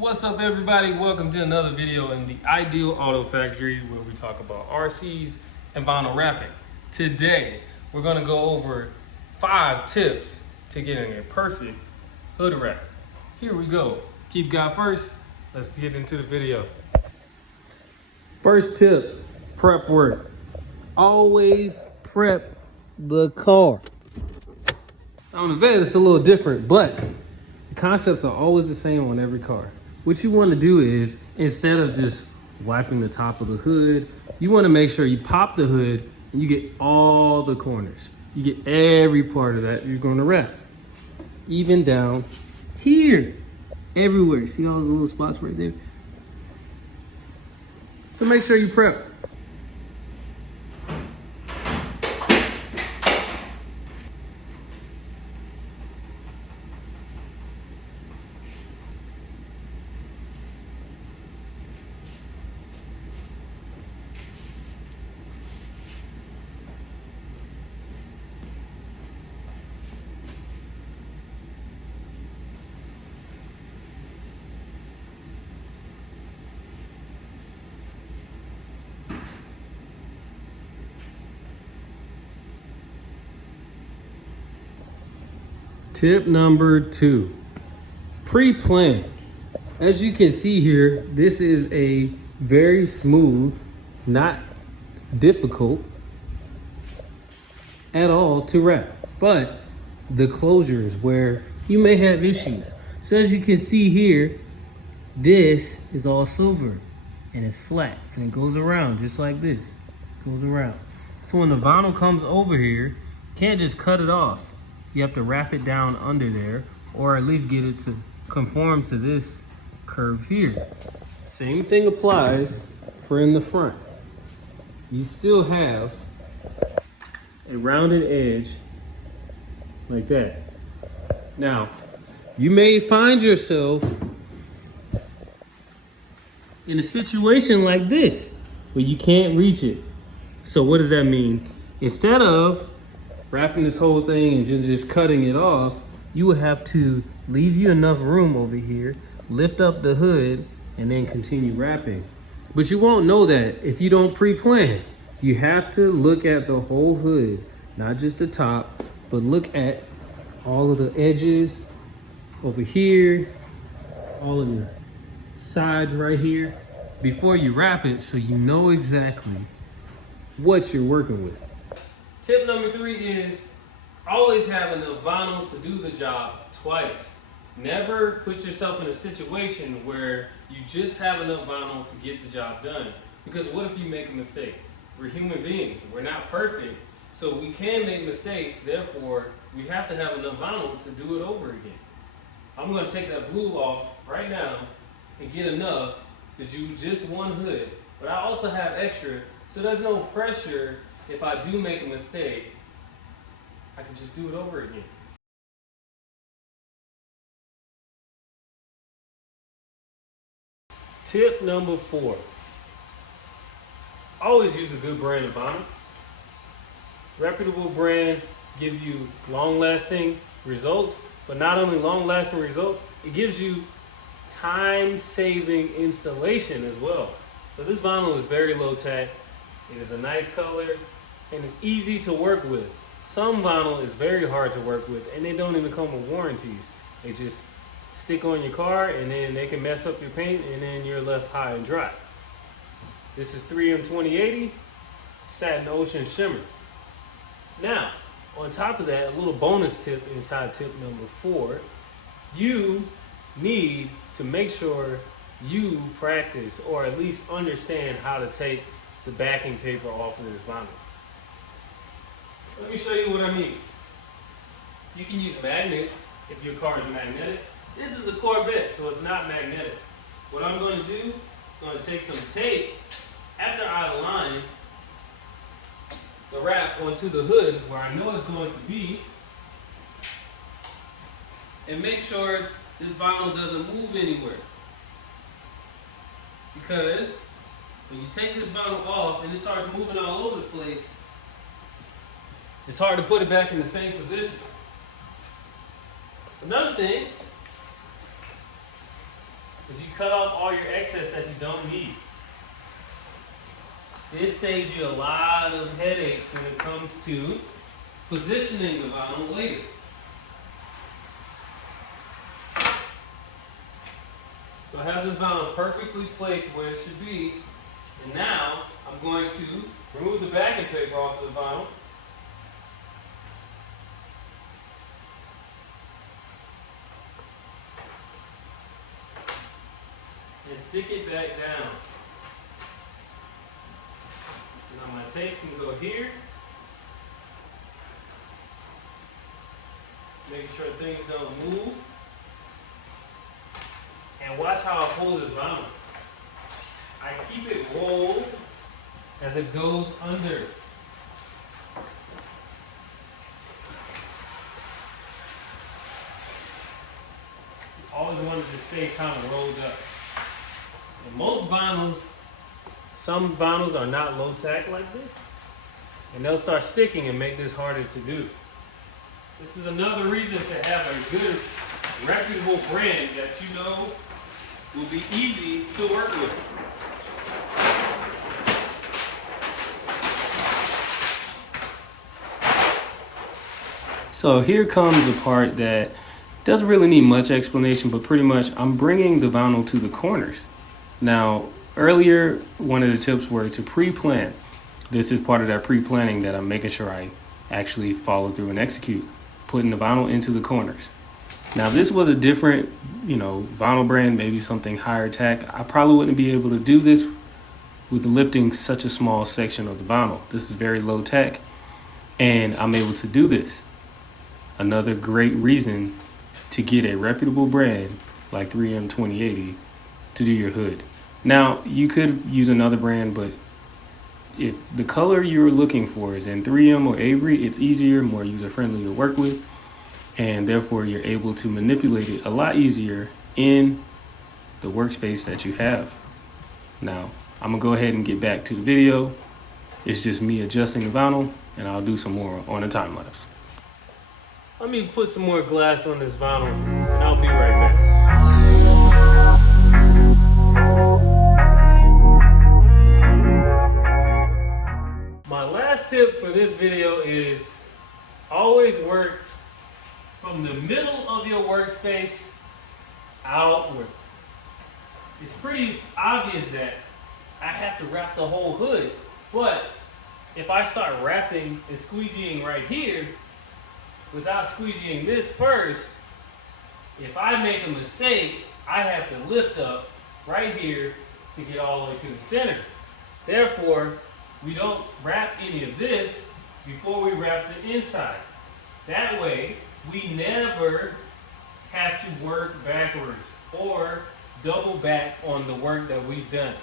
What's up, everybody? Welcome to another video in the Ideal Auto Factory, where we talk about RCs and vinyl wrapping. Today we're going to go over 5 tips to getting a perfect hood wrap. Here we go. Keep God first. Let's get into the video. First tip: prep work. Always prep the car. On the Vette it's a little different, but the concepts are always the same on every car. What you want to do is, instead of just wiping the top of the hood, you want to make sure you pop the hood and you get all the corners. You get every part of that you're going to wrap. Even down here, everywhere. See all those little spots right there? So make sure you prep. Tip number 2, pre-plan. As you can see here, this is a very smooth, not difficult at all to wrap, but the closure is where you may have issues. So as you can see here, this is all silver and it's flat and it goes around just like this. It goes around. So when the vinyl comes over here, you can't just cut it off. You have to wrap it down under there, or at least get it to conform to this curve here. Same thing applies for in the front. You still have a rounded edge like that. Now, you may find yourself in a situation like this where you can't reach it. So what does that mean? Instead of wrapping this whole thing and just cutting it off, you would have to leave you enough room over here, lift up the hood, and then continue wrapping. But you won't know that if you don't pre-plan. You have to look at the whole hood, not just the top, but look at all of the edges over here, all of the sides right here, before you wrap it, so you know exactly what you're working with. Tip number 3 is always have enough vinyl to do the job twice. Never put yourself in a situation where you just have enough vinyl to get the job done. Because what if you make a mistake? We're human beings. We're not perfect. So we can make mistakes. Therefore, we have to have enough vinyl to do it over again. I'm going to take that blue off right now and get enough to do just one hood. But I also have extra, so there's no pressure. If I do make a mistake, I can just do it over again. Tip number 4. Always use a good brand of vinyl. Reputable brands give you long-lasting results, but not only long-lasting results, it gives you time-saving installation as well. So this vinyl is very low tack. It is a nice color, and it's easy to work with. Some vinyl is very hard to work with, and they don't even come with warranties. They just stick on your car, and then they can mess up your paint, and then you're left high and dry. This is 3M2080 Satin Ocean Shimmer. Now, on top of that, a little bonus tip inside tip number 4, you need to make sure you practice, or at least understand how to take the backing paper off of this vinyl. Let me show you what I mean. You can use magnets if your car is magnetic. This is a Corvette, so it's not magnetic. What I'm going to do is going to take some tape after I align the wrap onto the hood where I know it's going to be, and make sure this vinyl doesn't move anywhere. Because when you take this vinyl off and it starts moving all over the place, it's hard to put it back in the same position. Another thing is you cut off all your excess that you don't need. This saves you a lot of headache when it comes to positioning the vinyl later. So I have this vinyl perfectly placed where it should be. And now I'm going to remove the backing paper off of the vinyl. And stick it back down. So now my tape can go here. Make sure things don't move. And watch how I pull this vinyl. I keep it rolled as it goes under. Always wanted to stay kind of rolled up. And most vinyls, some vinyls are not low tack like this, and they'll start sticking and make this harder to do. This is another reason to have a good, reputable brand that you know will be easy to work with. So here comes the part that doesn't really need much explanation, but pretty much I'm bringing the vinyl to the corners. Now, earlier, one of the tips were to pre-plan. This is part of that pre-planning that I'm making sure I actually follow through and execute, putting the vinyl into the corners. Now, if this was a different, vinyl brand, maybe something higher tack, I probably wouldn't be able to do this with lifting such a small section of the vinyl. This is very low tack, and I'm able to do this. Another great reason to get a reputable brand like 3M 2080 to do your hood. Now, you could use another brand, but if the color you're looking for is in 3M or Avery, it's easier, more user-friendly to work with, and therefore you're able to manipulate it a lot easier in the workspace that you have. Now, I'm gonna go ahead and get back to the video. It's just me adjusting the vinyl, and I'll do some more on a time lapse. Let me put some more glass on this vinyl, and I'll be right back. My last tip for this video is always work from the middle of your workspace outward. It's pretty obvious that I have to wrap the whole hood, but if I start wrapping and squeegeeing right here, without squeegeeing this first, if I make a mistake, I have to lift up right here to get all the way to the center. Therefore, we don't wrap any of this before we wrap the inside. That way, we never have to work backwards or double back on the work that we've done.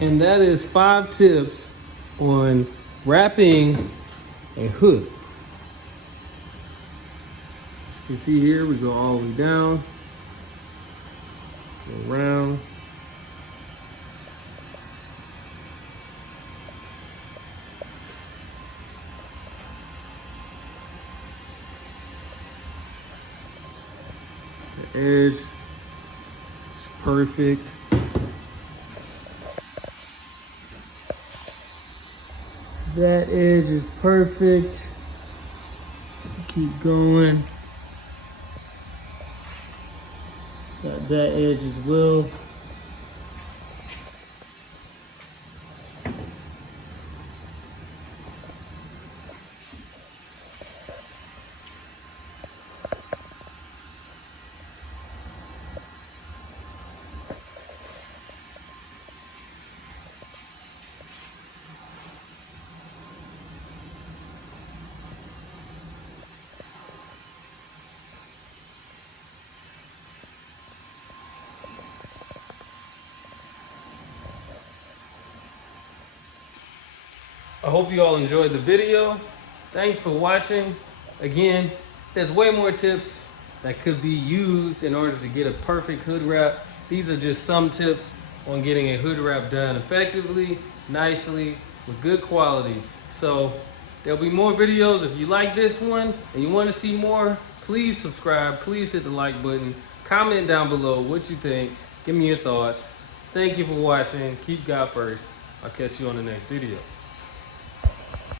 And that is 5 tips on wrapping a hood. As you can see here, we go all the way down, go around. The edge is perfect. That edge is perfect. Keep going. Got that edge as well. I hope you all enjoyed the video. Thanks for watching. Again, there's way more tips that could be used in order to get a perfect hood wrap. These are just some tips on getting a hood wrap done effectively, nicely, with good quality. So there'll be more videos. If you like this one and you want to see more, please subscribe. Please hit the like button. Comment down below what you think. Give me your thoughts. Thank you for watching. Keep God first. I'll catch you on the next video.